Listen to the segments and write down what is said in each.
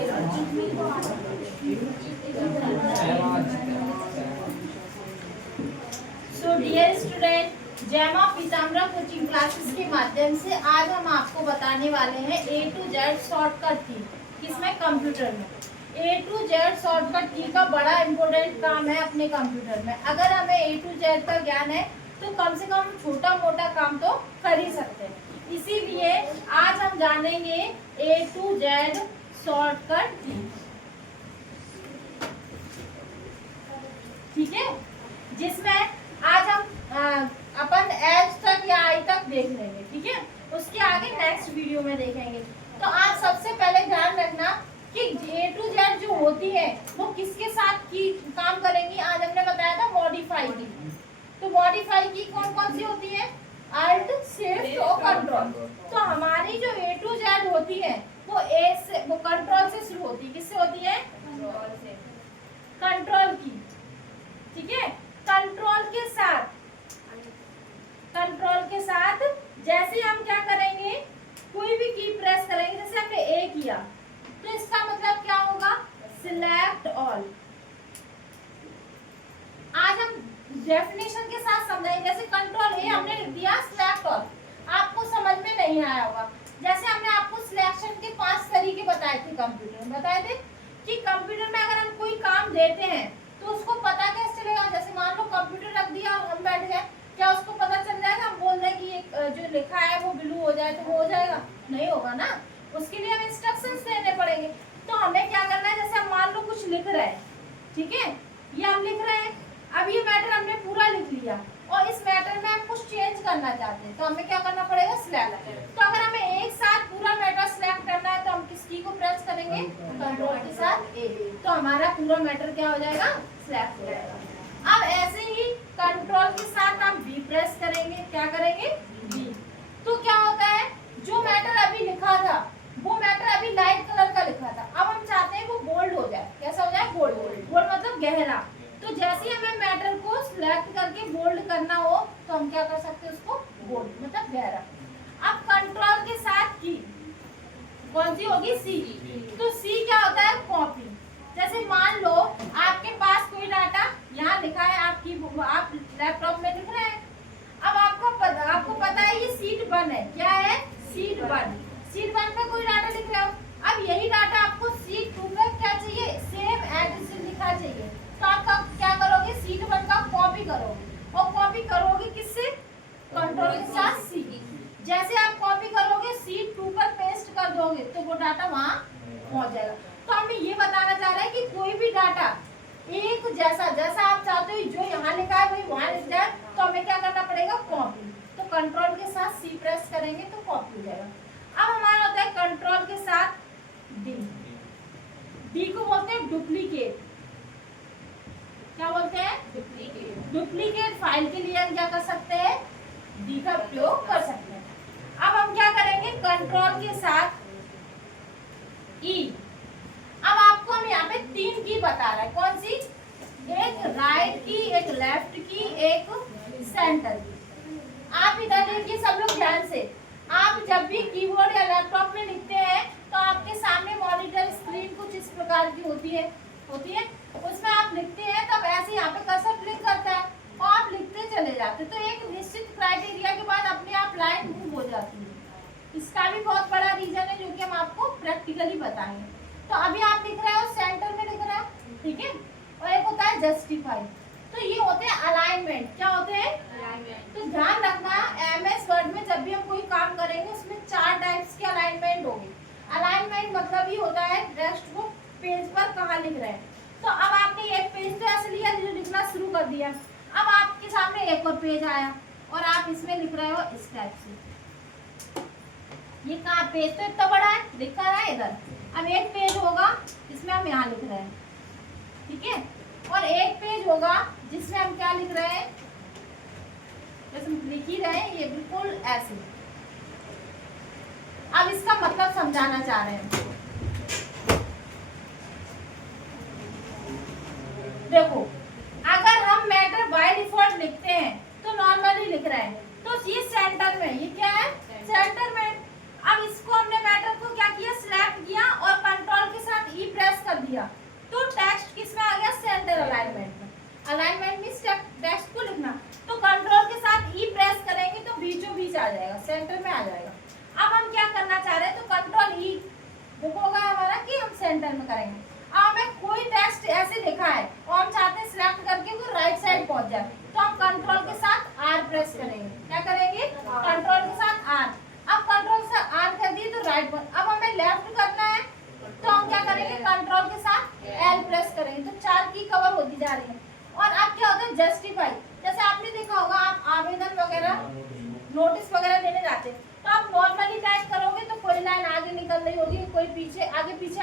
So dear student, जैमा Pitambara coaching classes के माध्यम से आज हम आपको बताने वाले हैं A to Z शॉर्टकट की। किसमें? कंप्यूटर में। A to Z शॉर्टकट की का बड़ा इंपॉर्टेंट काम है अपने कंप्यूटर में। अगर हमें A to Z का ज्ञान है तो कम से कम छोटा मोटा काम तो कर ही सकते हैं। इसीलिए आज हम जानेंगे A to Z शॉर्टकट की। ठीक है, जिसमें आज हम अपन एच तक या आई तक देख लेंगे। ठीक है, उसके आगे नेक्स्ट वीडियो में देखेंगे। तो आज सबसे पहले ध्यान रखना कि A to Z जो होती है वो किसके साथ की काम करेंगी। आज हमने बताया था मॉडिफाई की। तो मॉडिफाई की कौन कौन सी होती है? अल्ट, शिफ्ट और कंट्रोल। तो हमारी जो A to Z होती है वो कंट्रोल से शुरू होती है। किससे होती है? कंट्रोल की। ठीक है, कंट्रोल के साथ जैसे हम क्या करेंगे, कोई भी की प्रेस करेंगे, जैसे हमने ए किया तो इसका मतलब क्या होगा? Select all. आज हम डेफिनेशन के साथ समझेंगे। जैसे कंट्रोल ए हमने लिख दिया, सिलेक्ट ऑल आपको समझ में नहीं आया होगा। जैसे हमने आपको सिलेक्शन के 5 तरीके बताए थे कंप्यूटर में, बताए थे कि कंप्यूटर में अगर हम कोई काम देते हैं तो उसको पता कैसे चलेगा। जैसे मान लो कंप्यूटर रख दिया और हम बैठ गए, क्या उसको पता चल जाएगा? हम बोल दें कि जो लिखा है वो ब्लू हो जाए तो वो हो जाएगा? नहीं होगा ना, उसके लिए हमें इंस्ट्रक्शंस देने पड़ेंगे। तो हमें क्या करना है, जैसे हम मान लो कुछ लिख रहे हैं, ठीक है, ये हम लिख रहे हैं, अब ये मैटर हमने पूरा लिख लिया और इस मैटर में हम कुछ चेंज करना चाहते हैं तो हमें क्या करना पड़ेगा? सिलेक्ट। तो अगर हमें एक साथ पूरा मैटर सिलेक्ट करना है तो हम किस की को प्रेस करेंगे? कंट्रोल के साथ ए। तो हमारा पूरा मैटर क्या हो जाएगा? सिलेक्ट हो जाएगा। अब ऐसे ही कंट्रोल के साथ हम बी प्रेस करेंगे। क्या करेंगे? बी। तो क्या होता है, जो मैटर अभी लिखा था वो मैटर अभी लाइट कलर का लिखा था, अब हम चाहते हैं वो बोल्ड हो जाए। कैसा हो जाए? बोल्ड। बोल्ड मतलब गहरा। तो जैसे ही हमें मैटर को सिलेक्ट करके बोल्ड करना हो तो हम क्या कर सकते हैं? उसको बोल्ड मतलब गहरा। अब कंट्रोल के साथ की कौन सी होगी? सी। तो सी क्या होता है? कॉपी। जैसे मान लो आपके पास कोई डाटा यहाँ लिखा है, आप लैपटॉप में लिख रहे हैं, अब आपको पता है ये सीट 1 है। क्या है? सीट 1। सीट 1 पे कोई डाटा लिख रहे हो, अब यही डाटा आपको सीट 2 पे क्या चाहिए? सेम एड्रेस लिखा चाहिए। तो आप क्या करोगे? सीट 1 का कॉपी करोगे और कॉपी करोगे किससे? कंट्रोल के साथ सी। जैसे आप कॉपी करोगे सीट 2 पर पेस्ट कर दोगे तो वो डाटा वहां पहुंच जाएगा। तो हमें ये बताना चाह रहे हैं कि कोई भी डाटा एक जैसा आप चाहते हो जो यहाँ लिखा है वही वहां लिख जाए तो हमें क्या करना पड़ेगा? कॉपी। तो कंट्रोल के साथ सी प्रेस करेंगे तो कॉपी हो जाएगा। अब हमारा होता है कंट्रोल के साथ डी। डी को बोलते हैं डुप्लीकेट। क्या बोलते हैं? डुप्लीकेट। डुप्लीकेट फाइल के लिए हम क्या कर सकते हैं? डी का प्रयोग कर सकते हैं। अब हम क्या करेंगे? कंट्रोल के साथ ई। अब आपको हम यहाँ पे 3 की बता रहा है। कौन सी? एक राइट की, एक लेफ्ट की, एक सेंटर की। आप इधर देखिए सब लोग ध्यान से। आप जब भी कीबोर्ड या लैपटॉप में लिखते हैं तो आपके सामने मॉनिटर स्क्रीन कुछ इस प्रकार की होती है। उसमें आप लिखते हैं तब ऐसे यहाँ पे कर्सर क्लिक करता है और आप लिखते चले जाते हैं। तो एक निश्चित क्राइटेरिया के बाद अपने आप लाइन मूव हो जाती है। इसका भी बहुत बड़ा रीजन है जो कि हम आपको प्रैक्टिकली बताएंगे। तो अभी आप लिख रहे हो सेंटर में लिख रहे हो, ठीक है, और एक होता है जस्टिफाई। तो ये होते हैं अलाइनमेंट। क्या होते हैं? अलाइनमेंट। तो ध्यान रखना एमएस वर्ड में जब भी हम कोई काम करेंगे उसमें 4 टाइप्स के अलाइनमेंट होंगे। अलाइनमेंट मतलब ये होता है टेक्स्ट को पेज पर कहाँ लिख रहे हैं। तो अब आपने एक पेज तो ऐसे लिया जो लिखना शुरू कर दिया, अब आपके सामने एक और पेज आया और आप इसमें लिख रहे हो इस टाइप से। ये कहाँ? पेज तो इतना बड़ा है, लिखा रहा है इधर। अब एक पेज होगा जिसमें हम यहाँ लिख रहे हैं, ठीक है, और एक पेज होगा जिसमें हम क्या लिख रहे हैं? जैसे लिख ही रहे हैं, ये बिल्कुल ऐसे। अब इसका मतलब समझाना चाह रहे हैं। देखो, अगर हम मैटर बाय डिफॉल्ट लिखते हैं तो नॉर्मली लिख रहे हैं, तो ये सेंटर में, ये क्या है? सेंटर में। अब इसको हमने मैटर को क्या किया? सिलेक्ट किया और कंट्रोल के साथ दिया, तो टेक्स्ट किसमें आ गया, सेंटर अलाइनमेंट में। अलाइनमेंट मींस टेक्स्ट को लिखना, तो कंट्रोल के साथ ई प्रेस करेंगे तो बीचों बीच आ जाएगा, सेंटर में आ जाएगा। अब हम क्या करना चाह रहे हैं, तो कंट्रोल ई होगा हमारा कि हम सेंटर में करेंगे। अब हमें कोई टेक्स्ट ऐसे लिखा है और हम चाहते हैं सिलेक्ट करके वो राइट साइड पहुंच जाए, तो हम कंट्रोल के साथ आर प्रेस करेंगे। क्या करेंगे, कंट्रोल के साथ आर। अब कंट्रोल से आर कर दिए तो राइट पर। अब हमें लेफ्ट करना है तो हम क्या करेंगे, कंट्रोल के साथ एल प्रेस करेंगे, तो 4 की कवर होती जा रही है। और अब क्या होता है, जस्टिफाई। जैसे आपने देखा होगा, आप आवेदन वगैरह नोटिस वगैरह देने जाते हैं, तो आप नॉर्मली टाइप करोगे तो कोई लाइन आगे निकल रही होगी, कोई पीछे आगे पीछे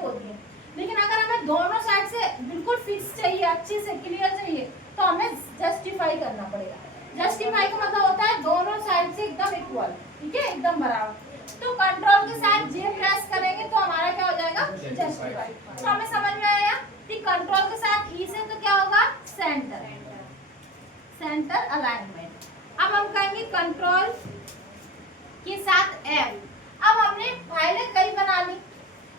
होती है। लेकिन अगर हमें दोनों साइड से बिल्कुल फिक्स चाहिए, अच्छे से क्लियर चाहिए, तो हमें जस्टिफाई करना पड़ेगा। जस्टिफाई का मतलब होता है दोनों साइड से एकदम इक्वल, ठीक है, एकदम बराबर। तो कंट्रोल के साथ जे प्रेस करेंगे तो हमारा क्या हो जाएगा, जस्टिफाई। तो हमें समझ में आया कि कंट्रोल के साथ ई से तो क्या होगा, सेंटर अलाइनमेंट। अब हम कहेंगे कंट्रोल के साथ एफ। अब हमने फाइलें कई बना ली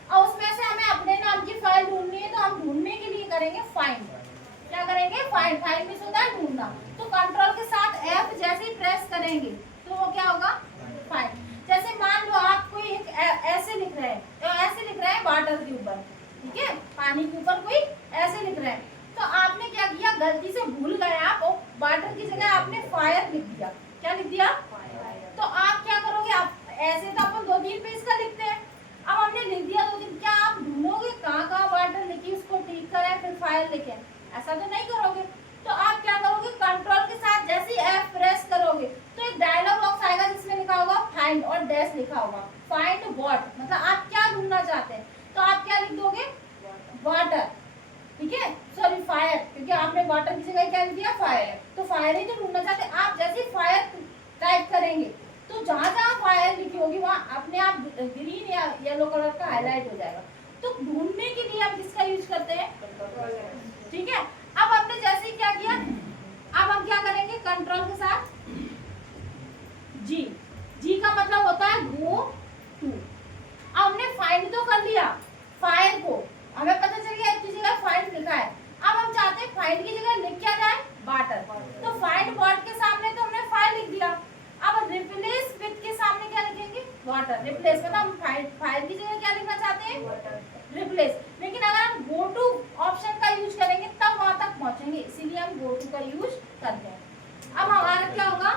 और उसमें से हमें अपने नाम की फाइल ढूंढनी है, तो हम ढूंढने के लिए करेंगे फाइंड। क्या करेंगे, फाइंड। फाइंड मींस होता है ढूंढना, तो कंट्रोल के साथ एफ जैसे ही प्रेस करेंगे तो वो क्या होगा, फाइंड। जैसे मान लो आप कोई एक ऐसे लिख रहे हैं, तो ऐसे लिख रहे हैं वाटर के ऊपर, ठीक है, पानी के ऊपर कोई ऐसे लिख रहे हैं, तो आपने क्या किया, गलती से भूल गए आप और वाटर की जगह आपने फायर लिख दिया। क्या लिख दिया, तो आप क्या करोगे, आप ऐसे तो अपन 2-3 पेज का लिखते हैं, अब हमने लिख दिया 2-3, क्या आप ढूंढोगे कहाँ वाटर लिखी, उसको ठीक करें फिर फायर लिखें, ऐसा तो नहीं करोगे। तो आप क्या करोगे, कंट्रोल के साथ जैसे ही एफ प्रेस करोगे तो एक डायलॉग बॉक्स आएगा जिसमें लिखा होगा फाइंड और डैश लिखा होगा, फाइंड व्हाट, मतलब आप क्या ढूंढना चाहते हैं, तो आप क्या लिख दोगे, वाटर, ठीक है, सॉरी फायर, क्योंकि आपने वाटर की जगह क्या लिख दिया, फायर, तो फायर ही तो ढूंढना चाहते हैं। आप जैसे फायर टाइप करेंगे तो जहाँ जहाँ फायर लिखी होगी वहाँ अपने आप ग्रीन या येलो कलर का हाईलाइट हो जाएगा। तो ढूंढने के लिए हम किसका यूज करते हैं, ठीक है। अब हमने जैसे ही क्या किया, अब हम क्या करेंगे, कंट्रोल के साथ जी। जी का मतलब होता है गो टू। अब हमने फाइंड तो कर लिया फायर को, हमें पता चल गया इतनी जगह फाइंड लिखा है। अब हम चाहते हैं फाइंड की जगह लिख क्या जाए, वाटर, तो फाइंड वाट के सामने तो हमने फायर लिख दिया। अब रिप्लेस विद के सामने क्या लिखेंगे, वाटर। रिप्लेस मतलब हम फाइल की जगह क्या लिखना चाहते हैं, रिप्लेस। लेकिन अगर हम गो टू ऑप्शन का यूज करेंगे तब वहां तक पहुंचेंगे, इसीलिए हम गो टू का यूज करते हैं। अब हमारा क्या होगा,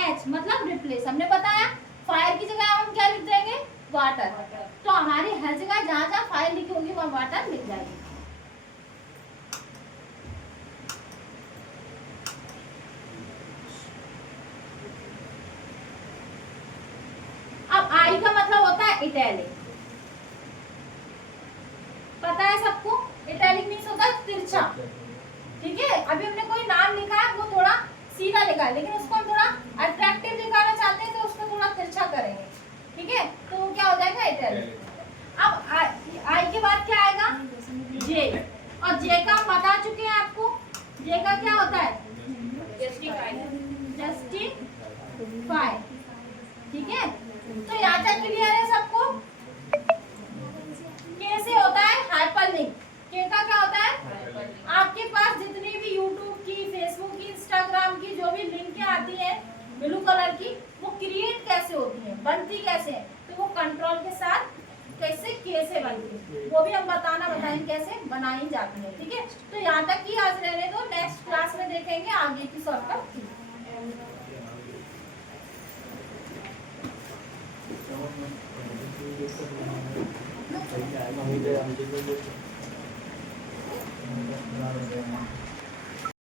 एच मतलब रिप्लेस। हमने बताया फायर की जगह हम क्या लिख देंगे, वाटर, तो हमारी हर जगह जहां जहां फायर लिखी होगी वहां वाटर लिख जाएगी। अब आई का मतलब होता है इटैलिक, पता है सबको, इटैलिक मींस होता है तिरछा, ठीक है। अभी हमने कोई नाम लिखा है वो थोड़ा सीधा लिखा है, लेकिन उसको हम थोड़ा अट्रैक्टिव दिखाना चाहते हैं तो उसको थोड़ा तिरछा करेंगे, ठीक है, तो वो क्या हो जाएगा, इटैलिक। अब आई के बाद क्या आएगा, जे, और जे का हम बता चुके हैं आपको, जे का क्या होता है, जस्टिफाई, ठीक है। तो यहाँ तक क्लियर है सबको। कैसे होता है, हाइपरलिंक। के का क्या होता है, आपके पास जितनी भी यूट्यूब की, फेसबुक की, इंस्टाग्राम की जो भी लिंक आती है ब्लू कलर की, वो क्रिएट कैसे होती है, बनती कैसे है, तो वो कंट्रोल के साथ कैसे बनती है वो भी हम बताएंगे कैसे बनाई जाती है, ठीक है। तो यहाँ तक की आज रहने दो, नेक्स्ट क्लास में देखेंगे आगे की शॉर्टकट की। आमचे